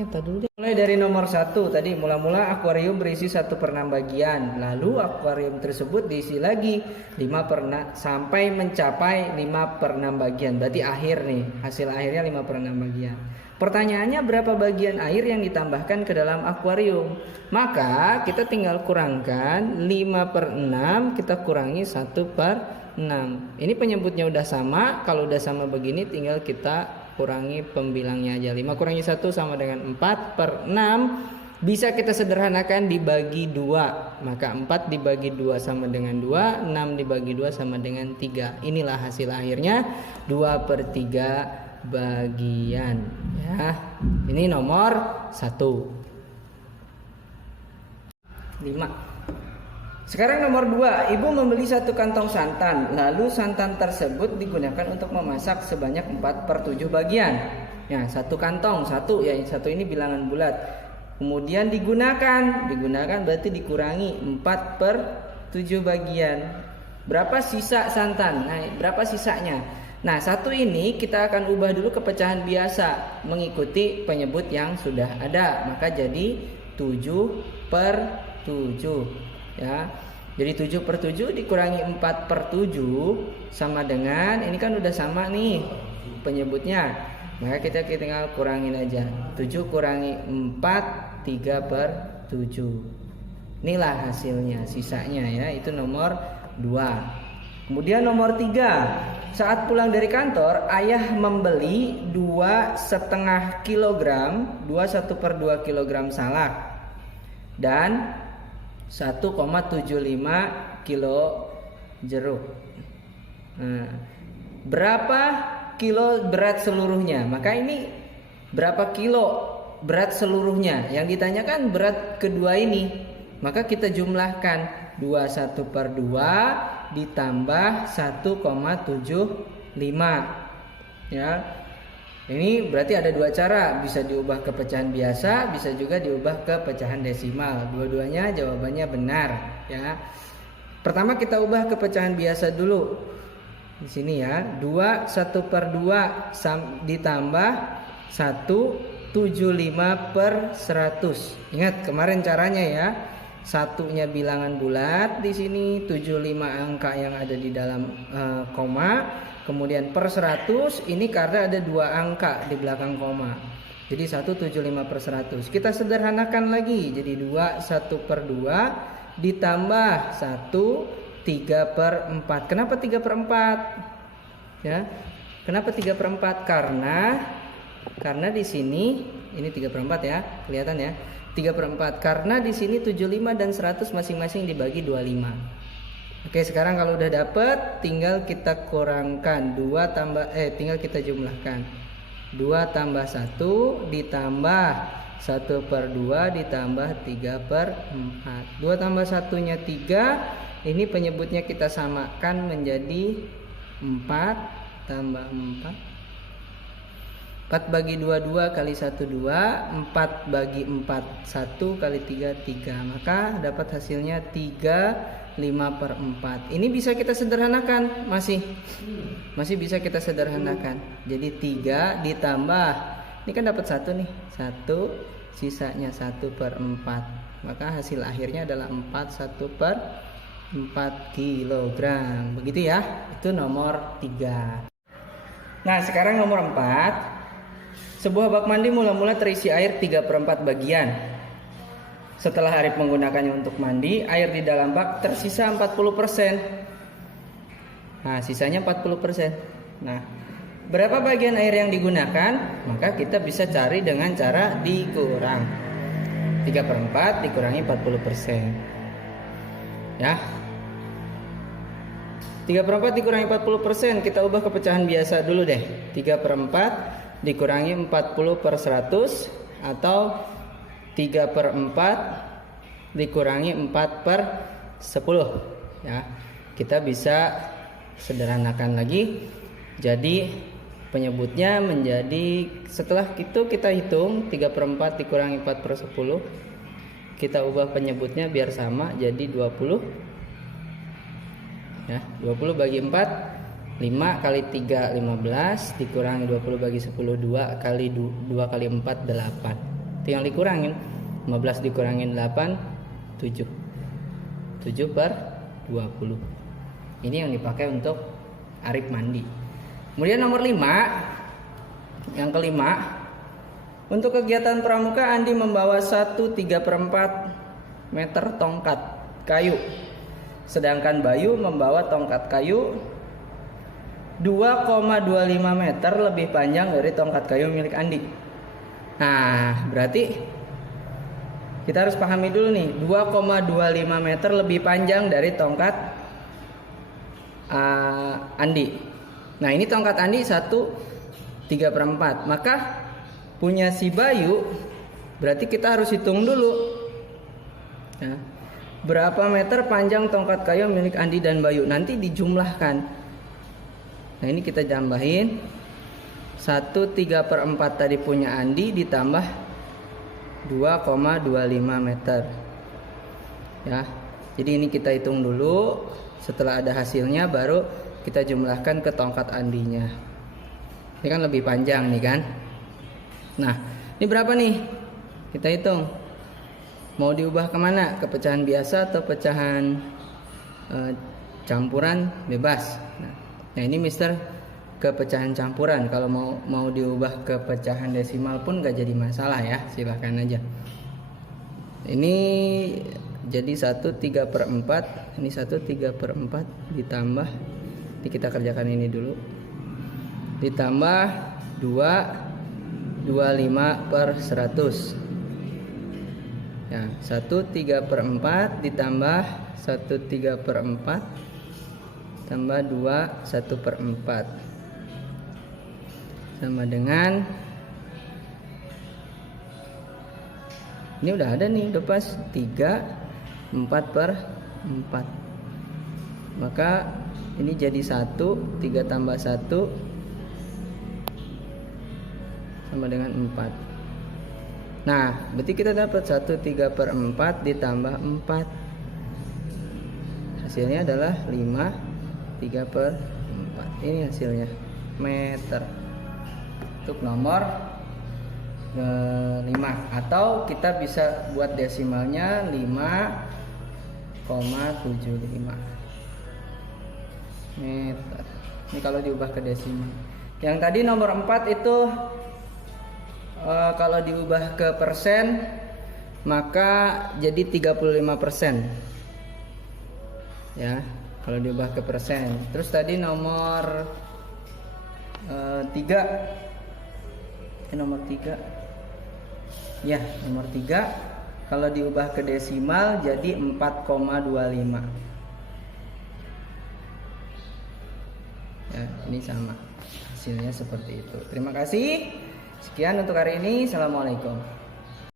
Oke, tadi dulu. Mulai dari nomor 1 tadi, mula-mula akuarium berisi 1/6 bagian. Lalu akuarium tersebut diisi lagi 5/6 sampai mencapai 5/6 bagian. Berarti akhir nih, hasil akhirnya 5/6 bagian. Pertanyaannya berapa bagian air yang ditambahkan ke dalam akuarium? Maka kita tinggal kurangkan 5/6, kita kurangi 1/6. Ini penyebutnya udah sama. Kalau udah sama begini tinggal kita kurangi pembilangnya aja. 5 kurangi 1 sama dengan 4/6. Bisa kita sederhanakan dibagi 2. Maka 4 dibagi 2 sama dengan 2, 6 dibagi 2 sama dengan 3. Inilah hasil akhirnya 2/3 bagian ya. Ini nomor 1. 5. Sekarang nomor 2, ibu membeli 1 kantong santan, lalu santan tersebut digunakan untuk memasak sebanyak 4/7 bagian. Ya, 1 kantong, 1 ya, 1 ini bilangan bulat. Kemudian digunakan berarti dikurangi 4/7 bagian. Berapa sisa santan? Nah, berapa sisanya? Nah, 1 ini kita akan ubah dulu ke pecahan biasa mengikuti penyebut yang sudah ada. Maka jadi 7/7. Ya, jadi 7/7 dikurangi 4/7 sama dengan, ini kan udah sama nih penyebutnya, maka kita tinggal kurangin aja. 7 kurangi 4, 3/7. Inilah hasilnya, sisanya ya, itu nomor 2. Kemudian nomor 3, saat pulang dari kantor, ayah membeli 2,5 kilogram, 1/2 kilogram salak dan 1,75 kilo jeruk. Nah, berapa kilo berat seluruhnya? Maka ini berapa kilo berat seluruhnya? Yang ditanyakan berat kedua ini. Maka kita jumlahkan 1/2 ditambah 1,75. Ya. Ini berarti ada 2 cara, bisa diubah ke pecahan biasa, bisa juga diubah ke pecahan desimal. Dua-duanya jawabannya benar, ya. Pertama kita ubah ke pecahan biasa dulu. Di sini ya, 1/2 ditambah 175/100. Ingat kemarin caranya ya. Satunya bilangan bulat di sini, 75 angka yang ada di dalam koma. Kemudian per 100 ini karena ada 2 angka di belakang koma. Jadi 175/100. Kita sederhanakan lagi. Jadi 1/2 ditambah 1 3/4. Kenapa 3/4? Ya. Kenapa 3/4? Karena di sini ini 3/4 ya, kelihatan ya. 3/4 karena di sini 75 dan 100 masing-masing dibagi 25. Oke, sekarang kalau udah dapet tinggal kita kurangkan tinggal kita jumlahkan 2 tambah 1 ditambah 1/2 ditambah 3/4. 2 tambah 1 nya 3. Ini penyebutnya kita samakan menjadi 4 tambah 4. 4 bagi 2 2 kali 1 2. 4 bagi 4 1 kali 3 3. Maka dapat hasilnya 5/4. Ini bisa kita sederhanakan, masih bisa kita sederhanakan. Jadi 3 ditambah, ini kan dapat 1 nih, 1 sisanya 1/4. Maka hasil akhirnya adalah 1/4 kilogram. Begitu ya, itu nomor 3. Nah sekarang nomor 4. Sebuah bak mandi mula-mula terisi air 3/4 bagian. Setelah Arif menggunakannya untuk mandi, air di dalam bak tersisa 40%. Nah, sisanya 40%. Nah, berapa bagian air yang digunakan? Maka kita bisa cari dengan cara dikurang. 3/4 dikurangi 40%. Ya. 3/4 dikurangi 40%, kita ubah ke pecahan biasa dulu deh. 3/4 dikurangi 40/100 atau 3/4 dikurangi 4/10 ya. Kita bisa sederhanakan lagi. Jadi penyebutnya menjadi, setelah itu kita hitung 3/4 dikurangi 4/10, kita ubah penyebutnya biar sama jadi 20 ya. 20 bagi 4 5 kali 3 15 dikurangi 20 bagi 10 2 kali 2 kali 4 8. Itu yang dikurangin. 15 dikurangin 8, 7. 7 per 20. Ini yang dipakai untuk Arif mandi. Kemudian nomor 5. Yang kelima, untuk kegiatan pramuka Andi membawa 1/3/4 meter tongkat kayu. Sedangkan Bayu membawa tongkat kayu 2,25 meter lebih panjang dari tongkat kayu milik Andi. Nah, berarti kita harus pahami dulu nih, 2,25 meter lebih panjang dari tongkat Andi. Nah, ini tongkat Andi 1/3/4. Maka punya si Bayu berarti kita harus hitung dulu. Ya. Berapa meter panjang tongkat kayu milik Andi dan Bayu? Nanti dijumlahkan. Nah, ini kita tambahin 1/3/4 tadi punya Andi ditambah 2,25 meter. Ya. Jadi ini kita hitung dulu. Setelah ada hasilnya baru kita jumlahkan ke tongkat Andinya. Ini kan lebih panjang nih kan. Nah, ini berapa nih? Kita hitung. Mau diubah kemana? Ke pecahan biasa atau pecahan campuran bebas? Nah, ini Mister ke pecahan campuran. Kalau mau diubah ke pecahan desimal pun gak jadi masalah ya. Silahkan aja. Ini jadi 1/3/4. Ini 1/3/4 ditambah. Ini kita kerjakan ini dulu. Ditambah 2/25/100. Ya, 1/3/4 ditambah 1/3/4 tambah 2/1/4 sama dengan, ini udah ada nih, udah pas 3/4/4. Maka ini jadi 1, 3 tambah 1 sama dengan 4. Nah, berarti kita dapat 1/3/4 ditambah 4. Hasilnya adalah 5/3/4. Ini hasilnya meter. Untuk nomor 5. Atau kita bisa buat desimalnya 5,75 meter. Ini kalau diubah ke desimal. Yang tadi nomor 4 itu kalau diubah ke persen maka jadi 35%. Ya, kalau diubah ke persen. Terus tadi nomor 3. Nomor 3. Ya, nomor 3 kalau diubah ke desimal jadi 4,25. Ya, ini sama. Hasilnya seperti itu. Terima kasih. Sekian untuk hari ini. Assalamualaikum.